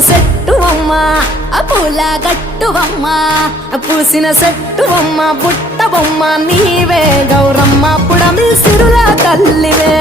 సెట్టువమ్మ పూల గట్టువమ్మ పూసిన సెట్టువమ్మ బుట్ట బొమ్మ నీవే గౌరమ్మ పుడమి సిరుల తల్లివే